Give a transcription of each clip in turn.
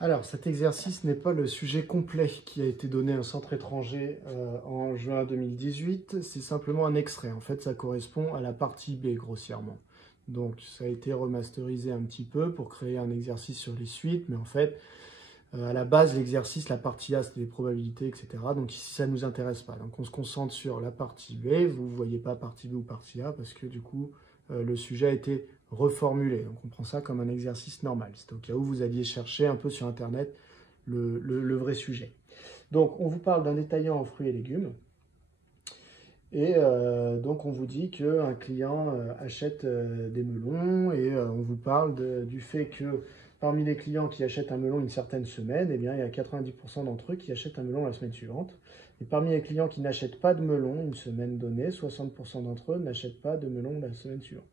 Alors, cet exercice n'est pas le sujet complet qui a été donné à un centre étranger en juin 2018, c'est simplement un extrait. En fait, ça correspond à la partie B, grossièrement. Donc, ça a été remasterisé un petit peu pour créer un exercice sur les suites, mais en fait, à la base, l'exercice, la partie A, c'était les probabilités, etc. Donc ici, ça ne nous intéresse pas. Donc, on se concentre sur la partie B. Vous ne voyez pas partie B ou partie A parce que, du coup, le sujet a été reformulé. Donc, on prend ça comme un exercice normal. C'est au cas où vous alliez chercher un peu sur Internet le vrai sujet. Donc, on vous parle d'un détaillant en fruits et légumes. Et donc, on vous dit qu'un client achète des melons et on vous parle du fait que parmi les clients qui achètent un melon une certaine semaine, eh bien, il y a 90% d'entre eux qui achètent un melon la semaine suivante. Et parmi les clients qui n'achètent pas de melon une semaine donnée, 60% d'entre eux n'achètent pas de melon la semaine suivante.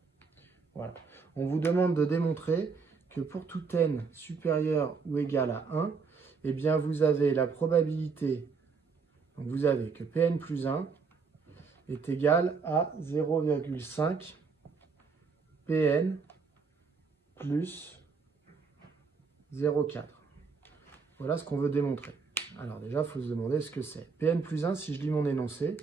Voilà. On vous demande de démontrer que pour tout n supérieur ou égal à 1, eh bien, vous avez la probabilité, donc vous avez que Pn plus 1 est égal à 0,5 Pn plus 0,4. Voilà ce qu'on veut démontrer. Alors déjà, il faut se demander ce que c'est. Pn plus 1, si je lis mon énoncé,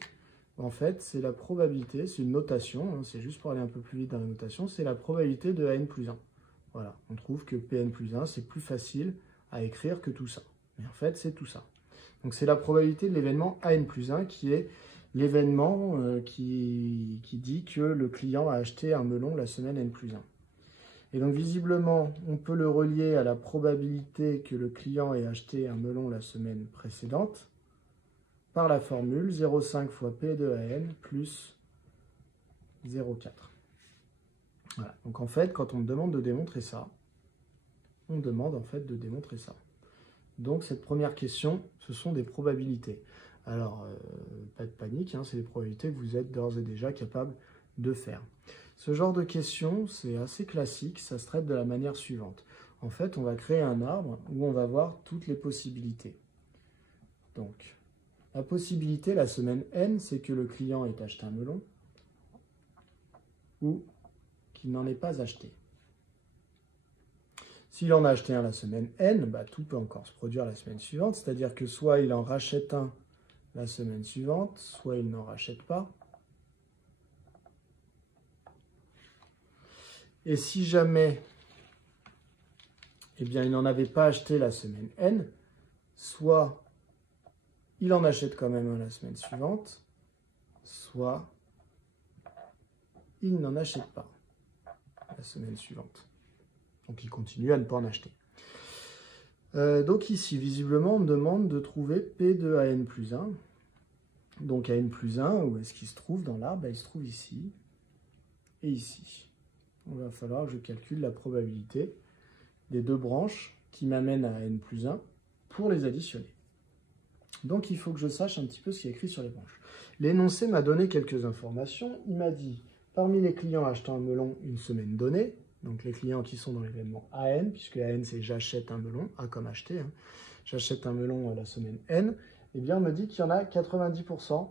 en fait, c'est la probabilité, c'est une notation, hein, c'est juste pour aller un peu plus vite dans la notation, c'est la probabilité de n plus 1. Voilà, on trouve que Pn plus 1, c'est plus facile à écrire que tout ça. Mais en fait, c'est tout ça. Donc c'est la probabilité de l'événement AN plus 1 qui est l'événement qui dit que le client a acheté un melon la semaine N plus 1. Et donc visiblement, on peut le relier à la probabilité que le client ait acheté un melon la semaine précédente par la formule 0,5 fois P de AN plus 0,4. Voilà. Donc en fait, quand on me demande de démontrer ça, on demande en fait de démontrer ça. Donc cette première question, ce sont des probabilités. Alors, pas de panique, hein, c'est des probabilités que vous êtes d'ores et déjà capable de faire. Ce genre de question, c'est assez classique, ça se traite de la manière suivante. En fait, on va créer un arbre où on va voir toutes les possibilités. Donc, la possibilité, la semaine N, c'est que le client ait acheté un melon ou qu'il n'en ait pas acheté. S'il en a acheté un la semaine N, bah, tout peut encore se produire la semaine suivante, c'est-à-dire que soit il en rachète un la semaine suivante, soit il n'en rachète pas. Et si jamais eh bien, il n'en avait pas acheté la semaine N, soit il en achète quand même un la semaine suivante, soit il n'en achète pas la semaine suivante. Donc il continue à ne pas en acheter. Donc ici, visiblement, on me demande de trouver P de AN plus 1. Donc AN plus 1, où est-ce qu'il se trouve dans l'arbre? Il se trouve ici et ici. Il va falloir que je calcule la probabilité des deux branches qui m'amènent à N plus 1 pour les additionner. Donc il faut que je sache un petit peu ce qui est écrit sur les branches. L'énoncé m'a donné quelques informations. Il m'a dit, parmi les clients achetant un melon une semaine donnée, donc les clients qui sont dans l'événement AN, puisque AN c'est j'achète un melon, A comme acheter, hein. J'achète un melon la semaine N, eh bien on me dit qu'il y en a 90%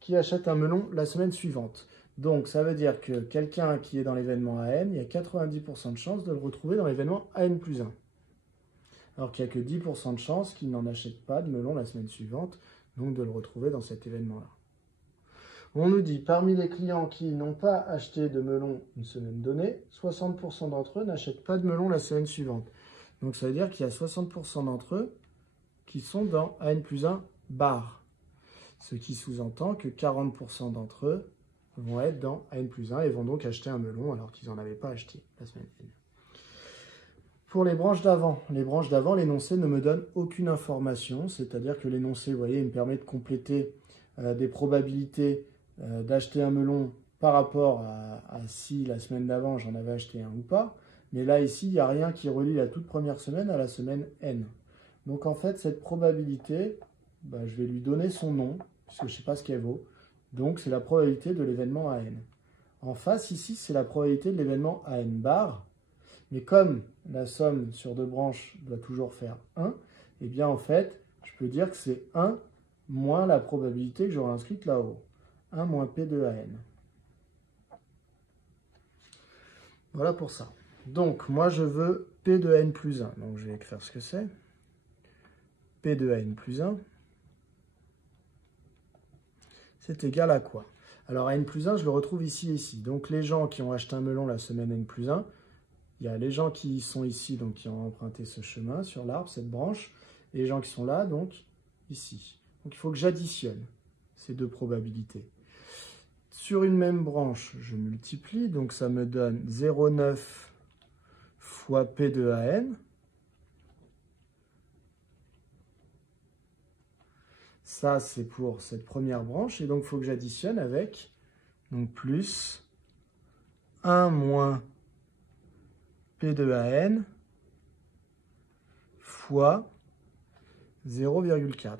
qui achètent un melon la semaine suivante. Donc ça veut dire que quelqu'un qui est dans l'événement AN, il y a 90% de chances de le retrouver dans l'événement AN plus 1. Alors qu'il n'y a que 10% de chances qu'il n'en achète pas de melon la semaine suivante, donc de le retrouver dans cet événement-là. On nous dit, parmi les clients qui n'ont pas acheté de melon une semaine donnée, 60% d'entre eux n'achètent pas de melon la semaine suivante. Donc ça veut dire qu'il y a 60% d'entre eux qui sont dans AN plus 1 bar. Ce qui sous-entend que 40% d'entre eux vont être dans AN plus 1 et vont donc acheter un melon alors qu'ils n'en avaient pas acheté la semaine N. Pour les branches d'avant, l'énoncé ne me donne aucune information, c'est-à-dire que l'énoncé, vous voyez, il me permet de compléter des probabilités d'acheter un melon par rapport à si la semaine d'avant j'en avais acheté un ou pas. Mais là, ici, il n'y a rien qui relie la toute première semaine à la semaine N. Donc en fait, cette probabilité, bah, je vais lui donner son nom, puisque je ne sais pas ce qu'elle vaut. Donc c'est la probabilité de l'événement AN. En face, ici, c'est la probabilité de l'événement AN bar. Mais comme la somme sur deux branches doit toujours faire 1, eh bien en fait, je peux dire que c'est 1 moins la probabilité que j'aurai inscrite là-haut. 1 moins P de AN. Voilà pour ça. Donc, moi, je veux P de n plus 1. Donc je vais écrire ce que c'est. P de n plus 1. C'est égal à quoi? Alors, à n plus 1, je le retrouve ici et ici. Donc, les gens qui ont acheté un melon la semaine n plus 1, il y a les gens qui sont ici, donc qui ont emprunté ce chemin sur l'arbre, cette branche, et les gens qui sont là, donc ici. Donc, il faut que j'additionne ces deux probabilités. Sur une même branche, je multiplie, donc ça me donne 0,9 fois P de AN. Ça, c'est pour cette première branche, et donc il faut que j'additionne avec, donc plus 1 moins P de AN fois 0,4.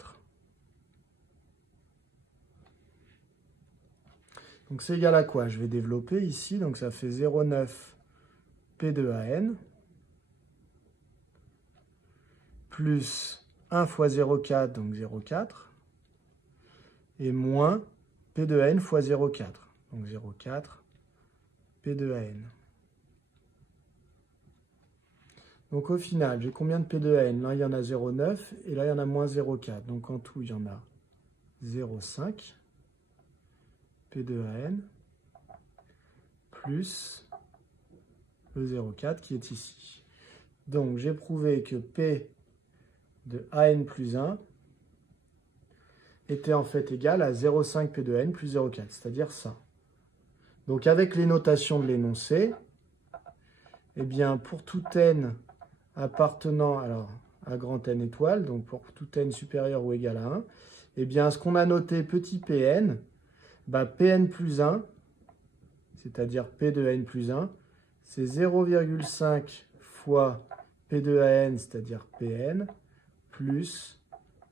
Donc c'est égal à quoi? Je vais développer ici, donc ça fait 0,9 P de AN plus 1 fois 0,4, donc 0,4, et moins P de AN fois 0,4, donc 0,4 P de AN. Donc au final, j'ai combien de P de AN? Là, il y en a 0,9 et là, il y en a moins 0,4. Donc en tout, il y en a 0,5 P de AN plus le 0,4 qui est ici. Donc j'ai prouvé que P de AN plus 1 était en fait égal à 0,5 P de AN plus 0,4, c'est-à-dire ça. Donc avec les notations de l'énoncé, eh bien pour tout n appartenant alors, à grand N étoile, donc pour tout n supérieur ou égal à 1, eh bien ce qu'on a noté petit pn, bah, pn plus 1, c'est-à-dire p de n plus 1, c'est 0,5 fois p de an, c'est-à-dire pn, plus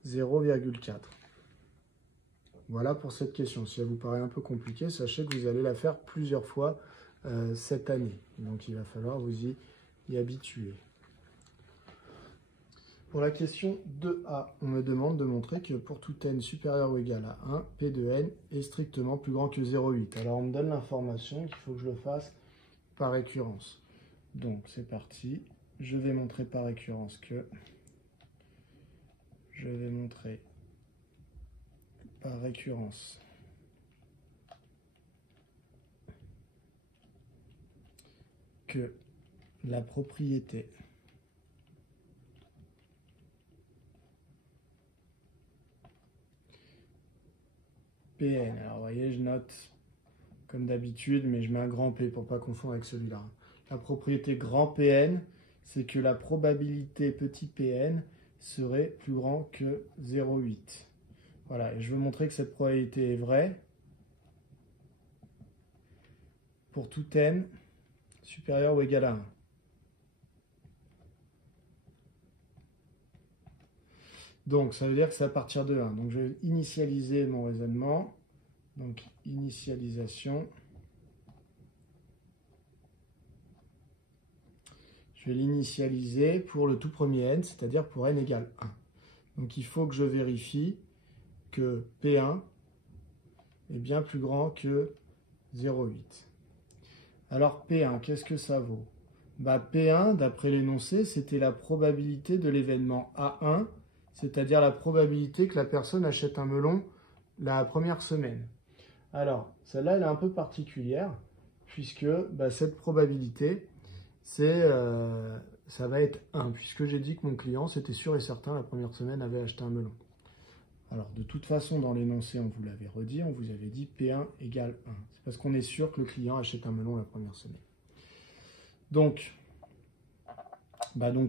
0,4. Voilà pour cette question. Si elle vous paraît un peu compliquée, sachez que vous allez la faire plusieurs fois cette année. Donc il va falloir vous y habituer. Pour la question 2a, on me demande de montrer que pour tout n supérieur ou égal à 1, P de n est strictement plus grand que 0,8. Alors on me donne l'information qu'il faut que je le fasse par récurrence. Donc c'est parti. Je vais montrer par récurrence que... Je vais montrer par récurrence que la propriété Pn, alors vous voyez, je note comme d'habitude, mais je mets un grand P pour ne pas confondre avec celui-là. La propriété grand Pn, c'est que la probabilité petit pn serait plus grand que 0,8. Voilà, et je veux montrer que cette probabilité est vraie pour tout n supérieur ou égal à 1. Donc, ça veut dire que c'est à partir de 1. Donc, je vais initialiser mon raisonnement. Donc, initialisation. Je vais l'initialiser pour le tout premier n, c'est-à-dire pour n égale 1. Donc, il faut que je vérifie que P1 est bien plus grand que 0,8. Alors, P1, qu'est-ce que ça vaut? Bah, P1, d'après l'énoncé, c'était la probabilité de l'événement A1, c'est-à-dire la probabilité que la personne achète un melon la première semaine. Alors, celle-là, elle est un peu particulière, puisque bah, cette probabilité, ça va être 1, puisque j'ai dit que mon client, c'était sûr et certain, la première semaine, avait acheté un melon. Alors, de toute façon, dans l'énoncé, on vous l'avait redit, on vous avait dit P1 égale 1. C'est parce qu'on est sûr que le client achète un melon la première semaine. Donc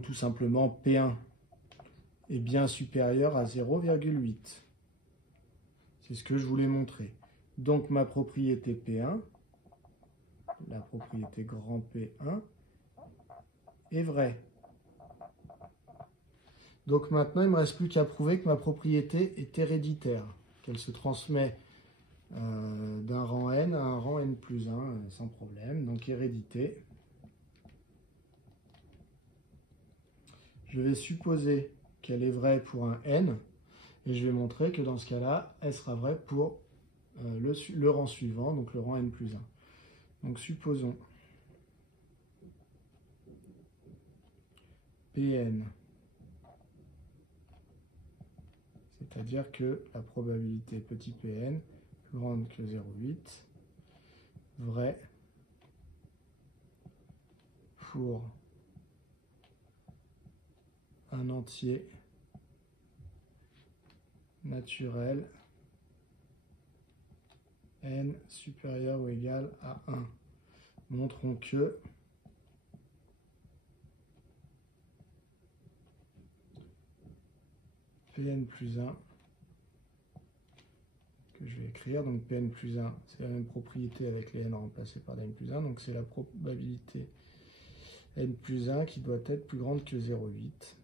tout simplement, P1 est bien supérieur à 0,8. C'est ce que je voulais montrer. Donc, ma propriété P1, la propriété grand P1, est vraie. Donc maintenant, il ne me reste plus qu'à prouver que ma propriété est héréditaire, qu'elle se transmet d'un rang n à un rang n plus 1 sans problème. Donc hérédité. Je vais supposer qu'elle est vraie pour un n, et je vais montrer que dans ce cas-là, elle sera vraie pour le rang suivant, donc le rang n plus 1. Donc supposons Pn, c'est-à-dire que la probabilité petit pn plus grande que 0,8, vrai pour un entier naturel n supérieur ou égal à 1. Montrons que Pn plus 1, que je vais écrire, donc Pn plus 1, c'est la même propriété avec les n remplacés par n plus 1, donc c'est la probabilité n plus 1 qui doit être plus grande que 0,8,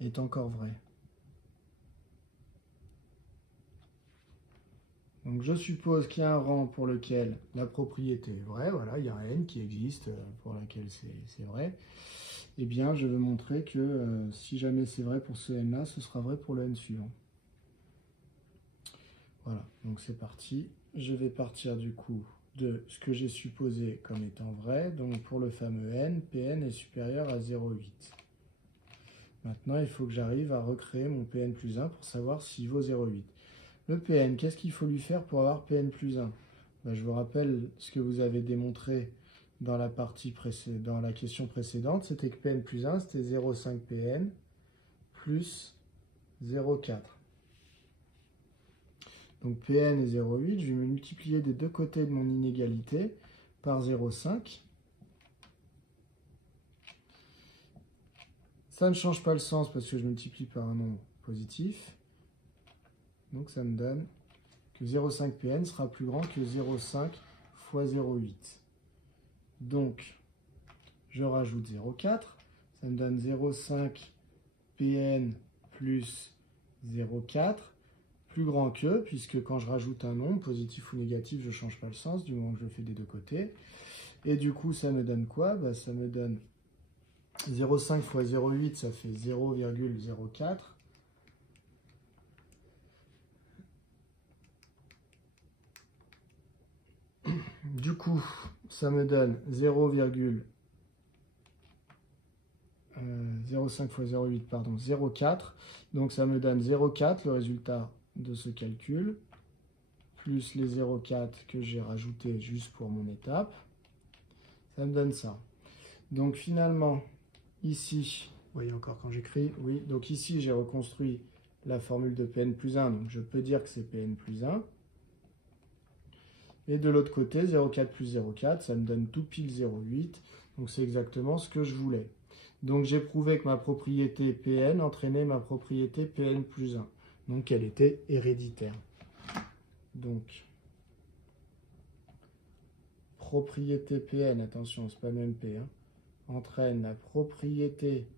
est encore vrai. Donc je suppose qu'il y a un rang pour lequel la propriété est vraie, voilà, il y a un n qui existe pour laquelle c'est vrai. Eh bien, je veux montrer que si jamais c'est vrai pour ce n-là, ce sera vrai pour le n suivant. Voilà, donc c'est parti. Je vais partir du coup de ce que j'ai supposé comme étant vrai. Donc pour le fameux n, Pn est supérieur à 0,8. Maintenant, il faut que j'arrive à recréer mon Pn plus 1 pour savoir s'il vaut 0,8. Le Pn, qu'est-ce qu'il faut lui faire pour avoir Pn plus 1 ? Ben, je vous rappelle ce que vous avez démontré dans la question précédente, c'était que Pn plus 1, c'était 0,5 Pn plus 0,4. Donc Pn est 0,8, je vais multiplier des deux côtés de mon inégalité par 0,5. Ça ne change pas le sens parce que je multiplie par un nombre positif. Donc ça me donne que 0,5 Pn sera plus grand que 0,5 fois 0,8. Donc, je rajoute 0,4. Ça me donne 0,5 Pn plus 0,4 plus grand que, puisque quand je rajoute un nombre, positif ou négatif, je ne change pas le sens du moment que je le fais des deux côtés. Et du coup, ça me donne quoi? Ben, ça me donne 0,5 fois 0,8, ça fait 0,04. Du coup, ça me donne 0,05 fois 0,8, pardon, 0,4. Donc ça me donne 0,4, le résultat de ce calcul, plus les 0,4 que j'ai rajouté juste pour mon étape. Ça me donne ça. Donc finalement, ici, vous voyez encore quand j'écris, oui, donc ici j'ai reconstruit la formule de Pn plus 1, donc je peux dire que c'est Pn plus 1. Et de l'autre côté, 0,4 plus 0,4, ça me donne tout pile 0,8. Donc c'est exactement ce que je voulais. Donc j'ai prouvé que ma propriété Pn entraînait ma propriété Pn plus 1. Donc elle était héréditaire. Donc, propriété Pn, attention, c'est pas le même P, hein, entraîne la propriété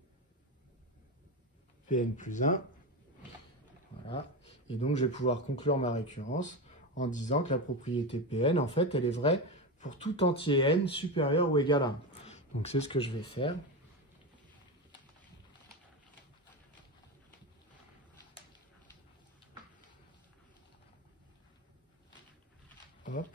Pn plus 1. Voilà. Et donc je vais pouvoir conclure ma récurrence en disant que la propriété Pn, en fait, elle est vraie pour tout entier n supérieur ou égal à 1. Donc c'est ce que je vais faire. Hop.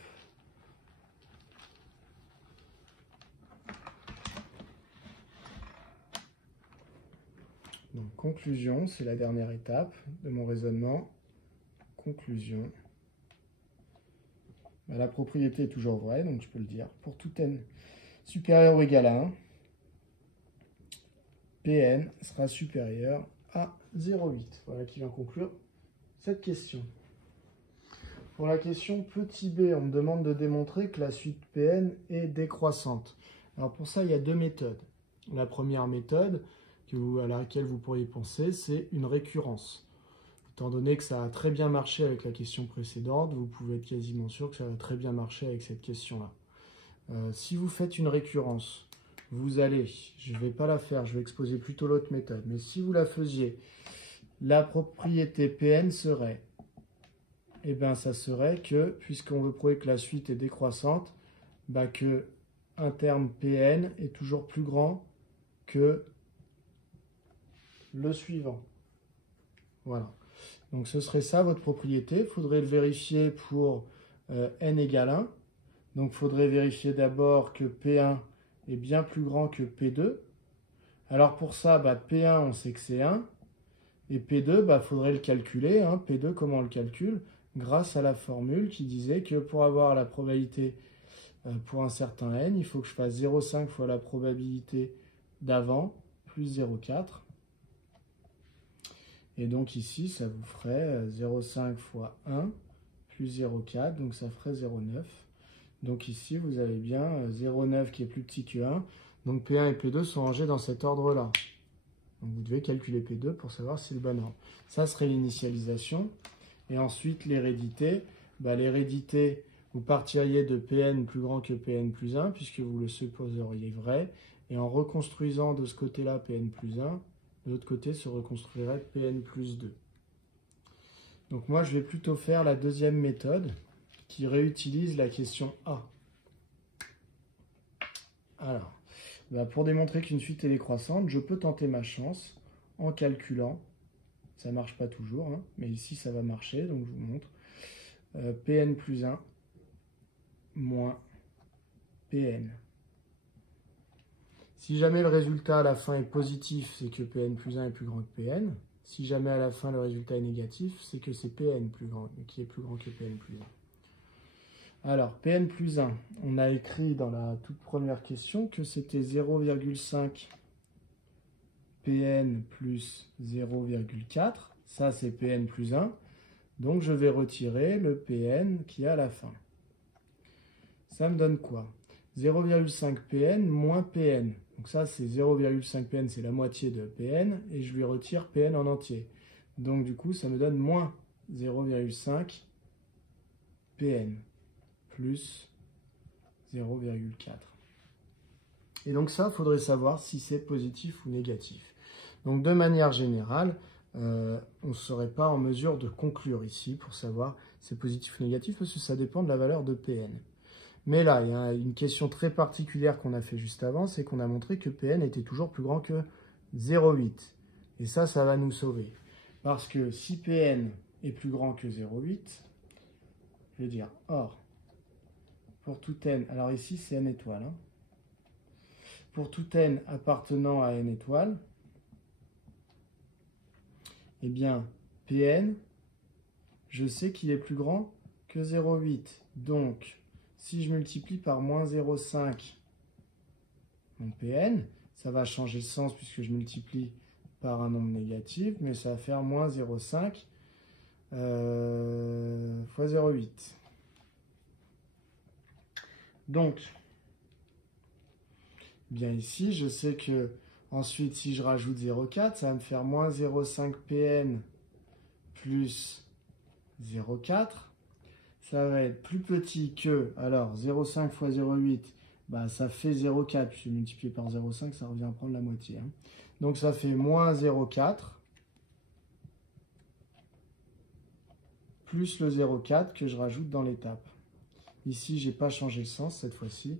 Donc conclusion, c'est la dernière étape de mon raisonnement. Conclusion. La propriété est toujours vraie, donc je peux le dire. Pour tout n supérieur ou égal à 1, Pn sera supérieur à 0,8. Voilà qui vient conclure cette question. Pour la question petit b, on me demande de démontrer que la suite Pn est décroissante. Alors pour ça, il y a deux méthodes. La première méthode, à laquelle vous pourriez penser, c'est une récurrence. Étant donné que ça a très bien marché avec la question précédente, vous pouvez être quasiment sûr que ça va très bien marcher avec cette question-là. Si vous faites une récurrence, vous allez, je ne vais pas la faire, je vais exposer plutôt l'autre méthode, mais si vous la faisiez, la propriété Pn serait, eh bien ça serait que, puisqu'on veut prouver que la suite est décroissante, bah que un terme Pn est toujours plus grand que le suivant. Voilà. Donc ce serait ça votre propriété. Il faudrait le vérifier pour n égale 1. Donc il faudrait vérifier d'abord que P1 est bien plus grand que P2. Alors pour ça, P1, on sait que c'est 1. Et P2, il faudrait le calculer. Hein. P2, comment on le calcule? Grâce à la formule qui disait que pour avoir la probabilité pour un certain n, il faut que je fasse 0,5 fois la probabilité d'avant, plus 0,4. Et donc ici, ça vous ferait 0,5 fois 1, plus 0,4, donc ça ferait 0,9. Donc ici, vous avez bien 0,9 qui est plus petit que 1. Donc P1 et P2 sont rangés dans cet ordre-là. Donc vous devez calculer P2 pour savoir si c'est le bon ordre. Ça serait l'initialisation. Et ensuite, l'hérédité. L'hérédité, vous partiriez de Pn plus grand que Pn plus 1, puisque vous le supposeriez vrai. Et en reconstruisant de ce côté-là Pn plus 1, de l'autre côté se reconstruirait Pn plus 2. Donc moi, je vais plutôt faire la deuxième méthode, qui réutilise la question A. Alors, pour démontrer qu'une suite est décroissante, je peux tenter ma chance en calculant. Ça ne marche pas toujours, hein, mais ici ça va marcher, donc je vous montre. Pn plus 1 moins Pn. Si jamais le résultat à la fin est positif, c'est que Pn plus 1 est plus grand que Pn. Si jamais à la fin le résultat est négatif, c'est que c'est Pn plus grand, qui est plus grand que Pn plus 1. Alors, Pn plus 1, on a écrit dans la toute première question que c'était 0,5 Pn plus 0,4. Ça, c'est Pn plus 1. Donc, je vais retirer le Pn qui est à la fin. Ça me donne quoi? 0,5 Pn moins Pn. Donc ça, c'est 0,5 Pn, c'est la moitié de Pn. Et je lui retire Pn en entier. Donc, du coup, ça me donne moins 0,5 Pn plus 0,4. Et donc ça, il faudrait savoir si c'est positif ou négatif. Donc de manière générale, on ne serait pas en mesure de conclure ici pour savoir si c'est positif ou négatif parce que ça dépend de la valeur de Pn. Mais là, il y a une question très particulière qu'on a fait juste avant, c'est qu'on a montré que Pn était toujours plus grand que 0,8. Et ça va nous sauver. Parce que si Pn est plus grand que 0,8, je vais dire, or, pour tout n, alors ici c'est n étoile, hein. Pour tout n appartenant à n étoile, eh bien, Pn, je sais qu'il est plus grand que 0,8. Donc, si je multiplie par moins 0,5 mon Pn, ça va changer de sens puisque je multiplie par un nombre négatif, mais ça va faire moins 0,5 fois 0,8. Donc, bien ici, je sais que ensuite, si je rajoute 0,4, ça va me faire moins 0,5 Pn plus 0,4. Ça va être plus petit que, alors 0,5 fois 0,8, ça fait 0,4. Puis multiplié par 0,5, ça revient à prendre la moitié. Hein. Donc ça fait moins 0,4 plus le 0,4 que je rajoute dans l'étape. Ici, je n'ai pas changé le sens cette fois-ci,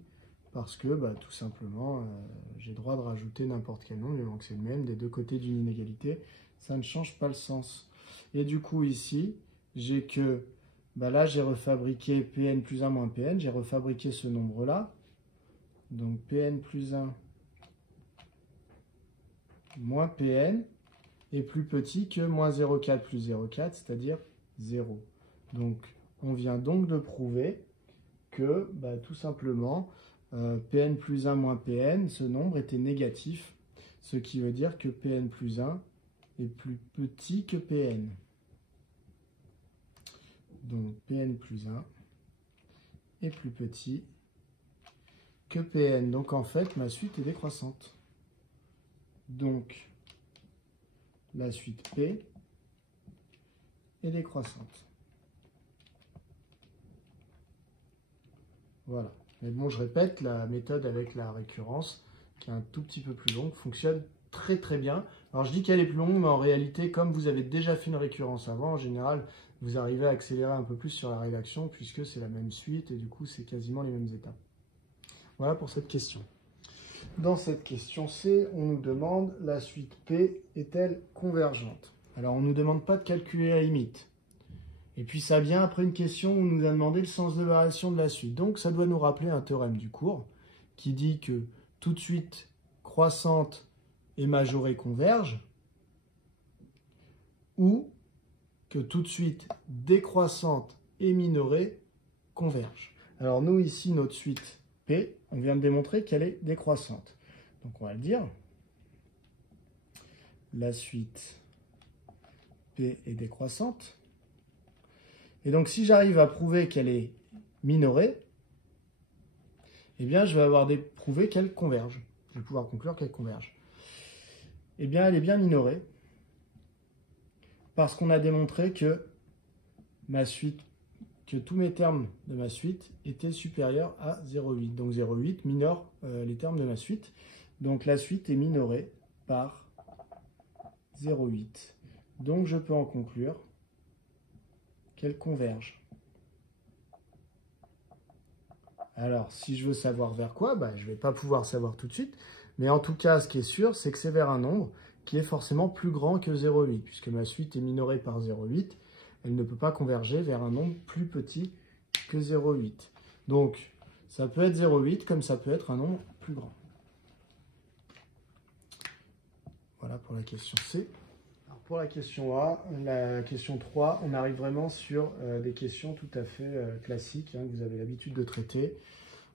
parce que tout simplement, j'ai le droit de rajouter n'importe quel nombre, donc c'est le même des deux côtés d'une inégalité, ça ne change pas le sens. Et du coup, ici, j'ai que, là, j'ai refabriqué Pn plus 1 moins Pn, j'ai refabriqué ce nombre-là, donc Pn plus 1 moins Pn est plus petit que moins 0,4 plus 0,4, c'est-à-dire 0. Donc, on vient donc de prouver que, tout simplement, Pn plus 1 moins Pn, ce nombre était négatif, ce qui veut dire que Pn plus 1 est plus petit que Pn. Donc Pn plus 1 est plus petit que Pn. Donc en fait, ma suite est décroissante. Donc la suite P est décroissante. Voilà. Mais bon, je répète, la méthode avec la récurrence, qui est un tout petit peu plus longue, fonctionne très très bien. Alors je dis qu'elle est plus longue, mais en réalité, comme vous avez déjà fait une récurrence avant, en général, vous arrivez à accélérer un peu plus sur la rédaction, puisque c'est la même suite, et du coup, c'est quasiment les mêmes étapes. Voilà pour cette question. Dans cette question C, on nous demande la suite P est-elle convergente? Alors, on ne nous demande pas de calculer la limite. Et puis, ça vient après une question où on nous a demandé le sens de variation de la suite. Donc, ça doit nous rappeler un théorème du cours qui dit que toute suite croissante et majorée convergent, ou que tout de suite décroissante et minorée convergent. Alors nous ici, notre suite P, on vient de démontrer qu'elle est décroissante. Donc on va le dire. La suite P est décroissante. Et donc si j'arrive à prouver qu'elle est minorée, eh bien je vais avoir prouvé qu'elle converge. Je vais pouvoir conclure qu'elle converge. Eh bien elle est bien minorée, parce qu'on a démontré que tous mes termes de ma suite étaient supérieurs à 0,8. Donc 0,8 minore les termes de ma suite. Donc la suite est minorée par 0,8. Donc je peux en conclure qu'elle converge. Alors si je veux savoir vers quoi, je ne vais pas pouvoir savoir tout de suite. Mais en tout cas, ce qui est sûr, c'est que c'est vers un nombre qui est forcément plus grand que 0,8. Puisque ma suite est minorée par 0,8, elle ne peut pas converger vers un nombre plus petit que 0,8. Donc, ça peut être 0,8 comme ça peut être un nombre plus grand. Voilà pour la question C. Alors pour la question A, la question 3, on arrive vraiment sur des questions tout à fait classiques que vous avez l'habitude de traiter.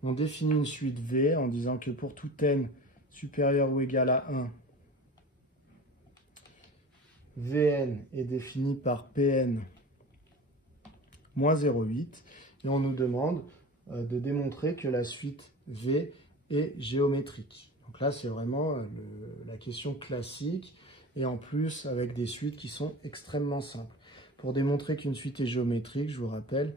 On définit une suite V en disant que pour tout n supérieur ou égal à 1, Vn est défini par Pn moins 0,8 et on nous demande de démontrer que la suite V est géométrique. Donc là, c'est vraiment la question classique et en plus avec des suites qui sont extrêmement simples. Pour démontrer qu'une suite est géométrique, je vous rappelle,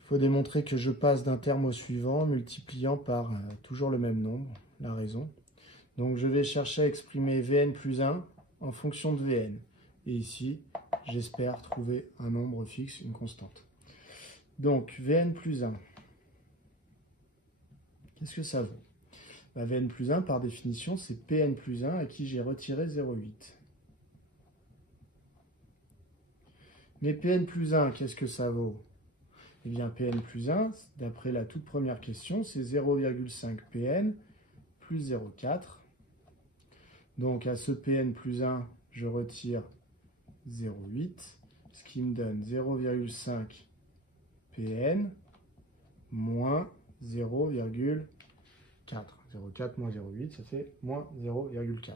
il faut démontrer que je passe d'un terme au suivant multipliant par toujours le même nombre, la raison. Donc je vais chercher à exprimer Vn plus 1 en fonction de Vn. Et ici, j'espère trouver un nombre fixe, une constante. Donc, Vn plus 1, qu'est-ce que ça vaut? Vn plus 1, par définition, c'est Pn plus 1 à qui j'ai retiré 0,8. Mais Pn plus 1, qu'est-ce que ça vaut? Eh bien, Pn plus 1, d'après la toute première question, c'est 0,5 Pn plus 0,4. Donc, à ce Pn plus 1, je retire 0,8, ce qui me donne 0,5 Pn moins 0,4. 0,4 moins 0,8, ça fait moins 0,4.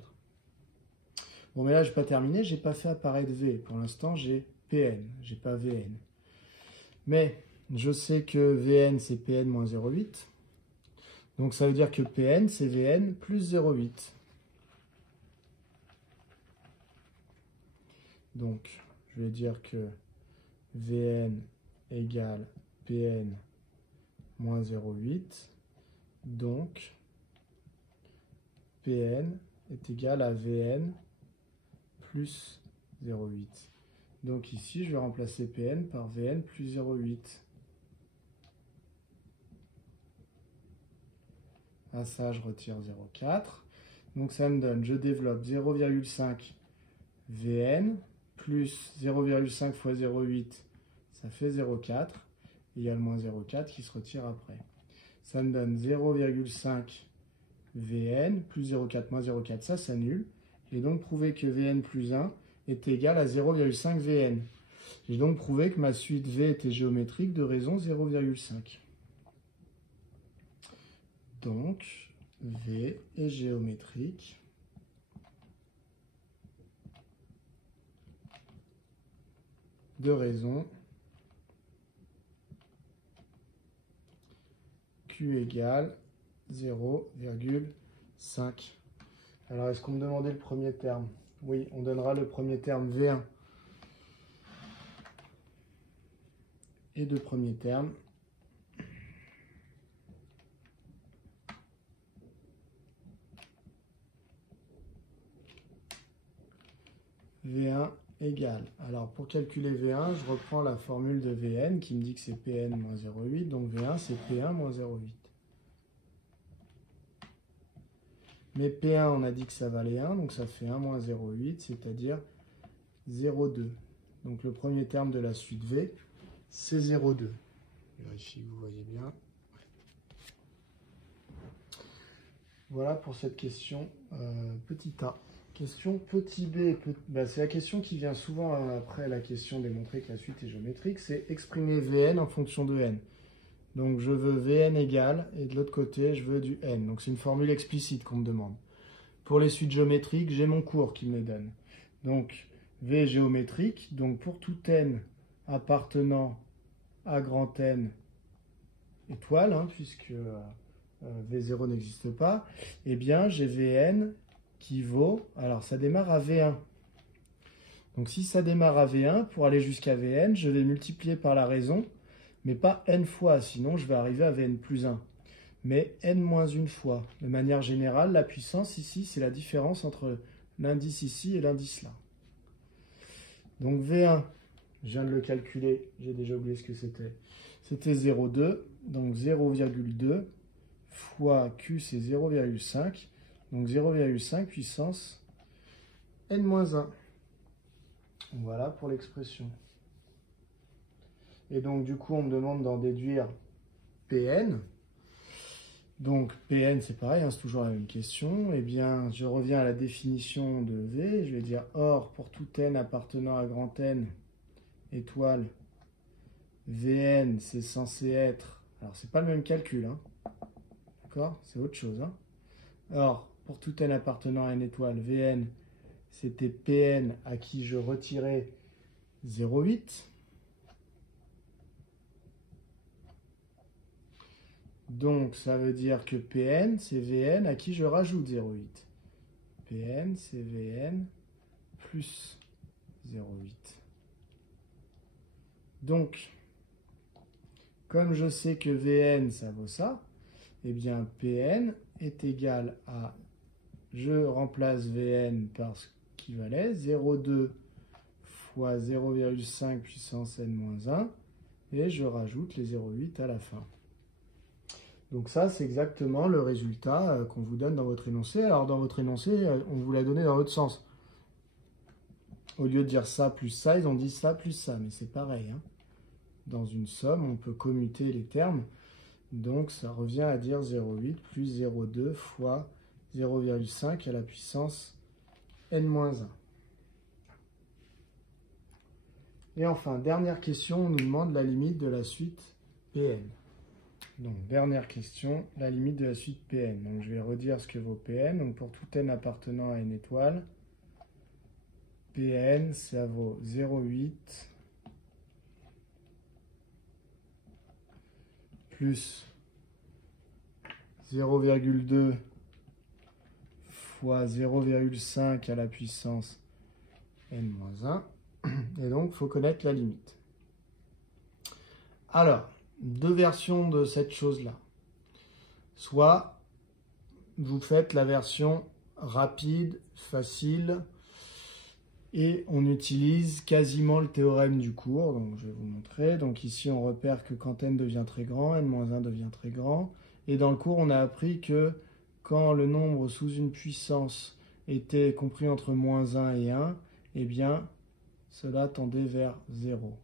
Bon, mais là, je n'ai pas terminé, je n'ai pas fait apparaître V. Pour l'instant, j'ai Pn, je n'ai pas Vn. Mais je sais que Vn, c'est Pn moins 0,8. Donc, ça veut dire que Pn, c'est Vn plus 0,8. Donc, je vais dire que Vn égale Pn moins 0,8. Donc, Pn est égal à Vn plus 0,8. Donc ici, je vais remplacer Pn par Vn plus 0,8. À ça, je retire 0,4. Donc ça me donne, je développe 0,5 Vn plus 0,5 fois 0,8, ça fait 0,4. Il y a le moins 0,4 qui se retire après. Ça me donne 0,5 Vn plus 0,4 moins 0,4, ça s'annule. J'ai donc prouvé que Vn plus 1 est égal à 0,5 Vn. J'ai donc prouvé que ma suite V était géométrique de raison 0,5. Donc, V est géométrique de raison Q égale 0,5. Alors, est-ce qu'on me demandait le premier terme? Oui, on donnera le premier terme V1 et deux premiers termes. V1 égale. Alors, pour calculer V1, je reprends la formule de Vn qui me dit que c'est Pn moins 0,8. Donc, V1, c'est P1 moins 0,8. Mais P1, on a dit que ça valait 1, donc ça fait 1 moins 0,8, c'est-à-dire 0,2. Donc, le premier terme de la suite V, c'est 0,2. Vérifiez que vous voyez bien. Voilà pour cette question petit a. Question petit b, c'est la question qui vient souvent après la question démontrer que la suite est géométrique, c'est exprimer Vn en fonction de n. Donc je veux Vn égale, et de l'autre côté, je veux du n. Donc c'est une formule explicite qu'on me demande. Pour les suites géométriques, j'ai mon cours qui me les donne. Donc V géométrique, donc pour tout n appartenant à grand N étoile, puisque V0 n'existe pas, eh bien j'ai Vn qui vaut, alors ça démarre à V1. Donc si ça démarre à V1, pour aller jusqu'à Vn, je vais multiplier par la raison, mais pas n fois, sinon je vais arriver à Vn plus 1. Mais n moins une fois. De manière générale, la puissance ici, c'est la différence entre l'indice ici et l'indice là. Donc V1, je viens de le calculer, j'ai déjà oublié ce que c'était. C'était 0,2, donc 0,2 fois Q, c'est 0,5. Donc 0,5 puissance n-1. Voilà pour l'expression. Et donc du coup, on me demande d'en déduire Pn. Donc Pn, c'est pareil, c'est toujours la même question. Eh bien, je reviens à la définition de V. Je vais dire or, pour tout n appartenant à grand N, étoile, Vn, c'est censé être... Alors, c'est pas le même calcul, d'accord? C'est autre chose, Or, pour tout n appartenant à n étoile, Vn, c'était Pn à qui je retirais 0,8. Donc, ça veut dire que Pn, c'est Vn à qui je rajoute 0,8. Pn, c'est Vn plus 0,8. Donc, comme je sais que Vn, ça vaut ça, eh bien, Pn est égal à, je remplace Vn par ce qui valait, 0,2 fois 0,5 puissance n-1, et je rajoute les 0,8 à la fin. Donc ça, c'est exactement le résultat qu'on vous donne dans votre énoncé. Alors dans votre énoncé, on vous l'a donné dans l'autre sens. Au lieu de dire ça plus ça, ils ont dit ça plus ça, mais c'est pareil. Dans une somme, on peut commuter les termes. Donc ça revient à dire 0,8 plus 0,2 fois 0,5 à la puissance n-1. Et enfin, dernière question, on nous demande la limite de la suite Pn. Donc, dernière question, la limite de la suite Pn. Donc, je vais redire ce que vaut Pn. Donc, pour tout n appartenant à une étoile, Pn, ça vaut 0,8 plus 0,2 fois 0,5 à la puissance n-1. Et donc, il faut connaître la limite. Alors, deux versions de cette chose-là. Soit vous faites la version rapide, facile, et on utilise quasiment le théorème du cours. Donc je vais vous montrer. Donc ici on repère que quand n devient très grand, n-1 devient très grand. Et dans le cours on a appris que quand le nombre sous une puissance était compris entre -1 et 1, eh bien cela tendait vers 0.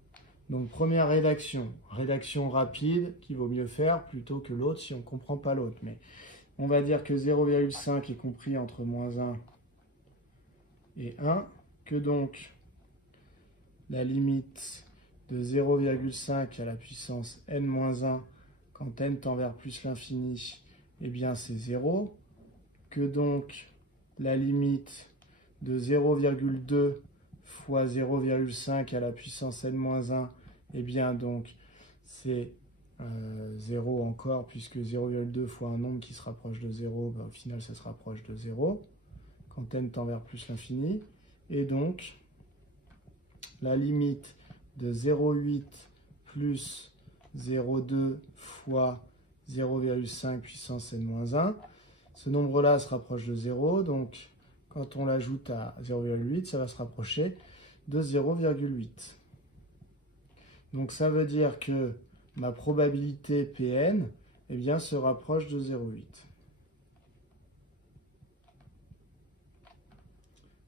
Donc première rédaction rapide qui vaut mieux faire plutôt que l'autre si on ne comprend pas l'autre. Mais on va dire que 0,5 est compris entre -1 et 1, que donc la limite de 0,5 à la puissance n-1 quand n tend vers plus l'infini, eh bien c'est 0, que donc la limite de 0,2 fois 0,5 à la puissance n-1, eh bien donc c'est 0 encore, puisque 0,2 fois un nombre qui se rapproche de 0, au final ça se rapproche de 0, quand n tend vers plus l'infini. Et donc la limite de 0,8 plus 0,2 fois 0,5 puissance n-1, ce nombre-là se rapproche de 0, donc quand on l'ajoute à 0,8, ça va se rapprocher de 0,8. Donc ça veut dire que ma probabilité Pn eh bien, se rapproche de 0,8.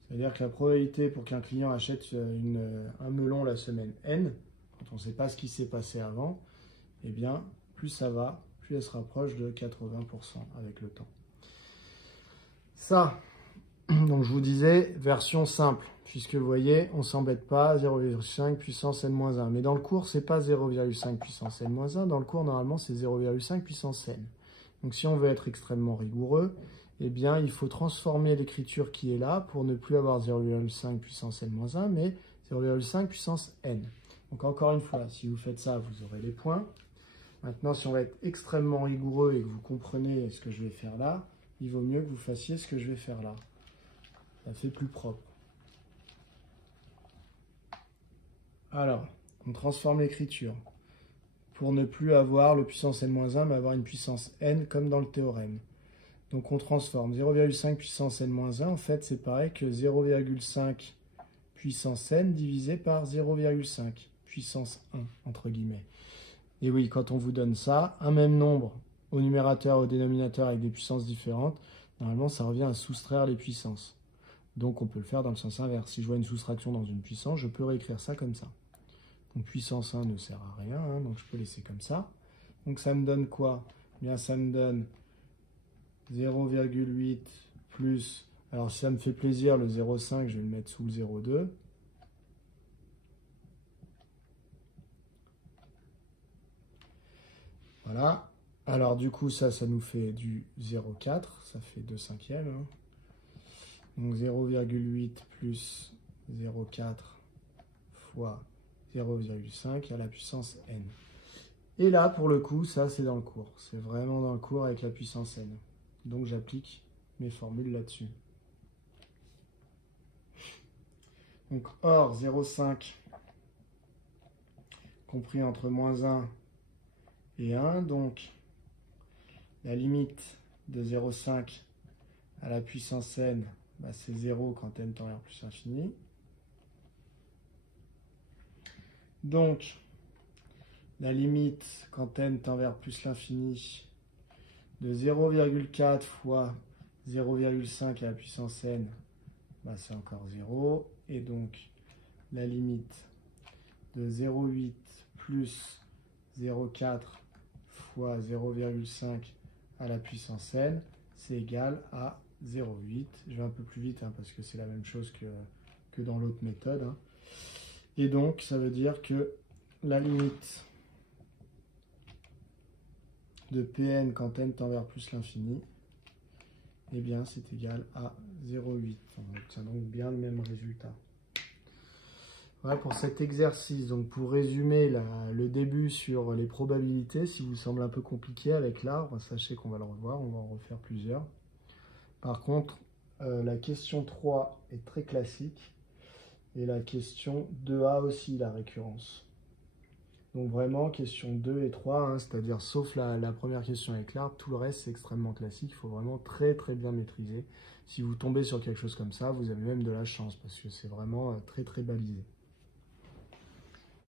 C'est-à-dire que la probabilité pour qu'un client achète un melon la semaine N, quand on ne sait pas ce qui s'est passé avant, eh bien, plus ça va, plus elle se rapproche de 80% avec le temps. Ça, donc je vous disais, version simple, puisque vous voyez, on ne s'embête pas, 0,5 puissance n-1. Mais dans le cours, c'est pas 0,5 puissance n-1. Dans le cours, normalement, c'est 0,5 puissance n. Donc si on veut être extrêmement rigoureux, eh bien, il faut transformer l'écriture qui est là pour ne plus avoir 0,5 puissance n-1, mais 0,5 puissance n. Donc encore une fois, si vous faites ça, vous aurez les points. Maintenant, si on va être extrêmement rigoureux et que vous comprenez ce que je vais faire là, il vaut mieux que vous fassiez ce que je vais faire là. Ça fait plus propre. Alors, on transforme l'écriture pour ne plus avoir le puissance n-1, mais avoir une puissance n comme dans le théorème. Donc on transforme 0,5 puissance n-1, en fait c'est pareil que 0,5 puissance n divisé par 0,5 puissance 1, entre guillemets. Et oui, quand on vous donne ça, un même nombre au numérateur et au dénominateur avec des puissances différentes, normalement ça revient à soustraire les puissances. Donc on peut le faire dans le sens inverse. Si je vois une soustraction dans une puissance, je peux réécrire ça comme ça. Donc puissance 1 ne sert à rien, hein, donc je peux laisser comme ça. Donc ça me donne quoi? Eh bien ça me donne 0,8 plus, alors si ça me fait plaisir, le 0,5, je vais le mettre sous le 0,2. Voilà. Alors du coup, ça nous fait du 0,4, ça fait 2/5. Hein. Donc 0,8 plus 0,4 fois 0,5 à la puissance n. Et là, pour le coup, ça c'est dans le cours. C'est vraiment dans le cours avec la puissance n. Donc j'applique mes formules là-dessus. Donc or 0,5 compris entre -1 et 1. Donc la limite de 0,5 à la puissance n, bah, c'est 0 quand n tend vers plus l'infini. Donc la limite quand n tend vers plus l'infini de 0,4 fois 0,5 à la puissance n, bah, c'est encore 0. Et donc la limite de 0,8 plus 0,4 fois 0,5 à la puissance n, c'est égal à 0,8. Je vais un peu plus vite hein, parce que c'est la même chose que dans l'autre méthode. Hein. Et donc, ça veut dire que la limite de Pn quand n tend vers plus l'infini, eh bien, c'est égal à 0,8. On obtient donc bien le même résultat. Voilà pour cet exercice. Donc, pour résumer le début sur les probabilités, si vous semble un peu compliqué avec l'arbre, sachez qu'on va le revoir, on va en refaire plusieurs. Par contre, la question 3 est très classique et la question 2A aussi, la récurrence. Donc vraiment, question 2 et 3, hein, c'est-à-dire sauf la première question avec l'arbre, tout le reste c'est extrêmement classique, il faut vraiment très très bien maîtriser. Si vous tombez sur quelque chose comme ça, vous avez même de la chance parce que c'est vraiment très très balisé.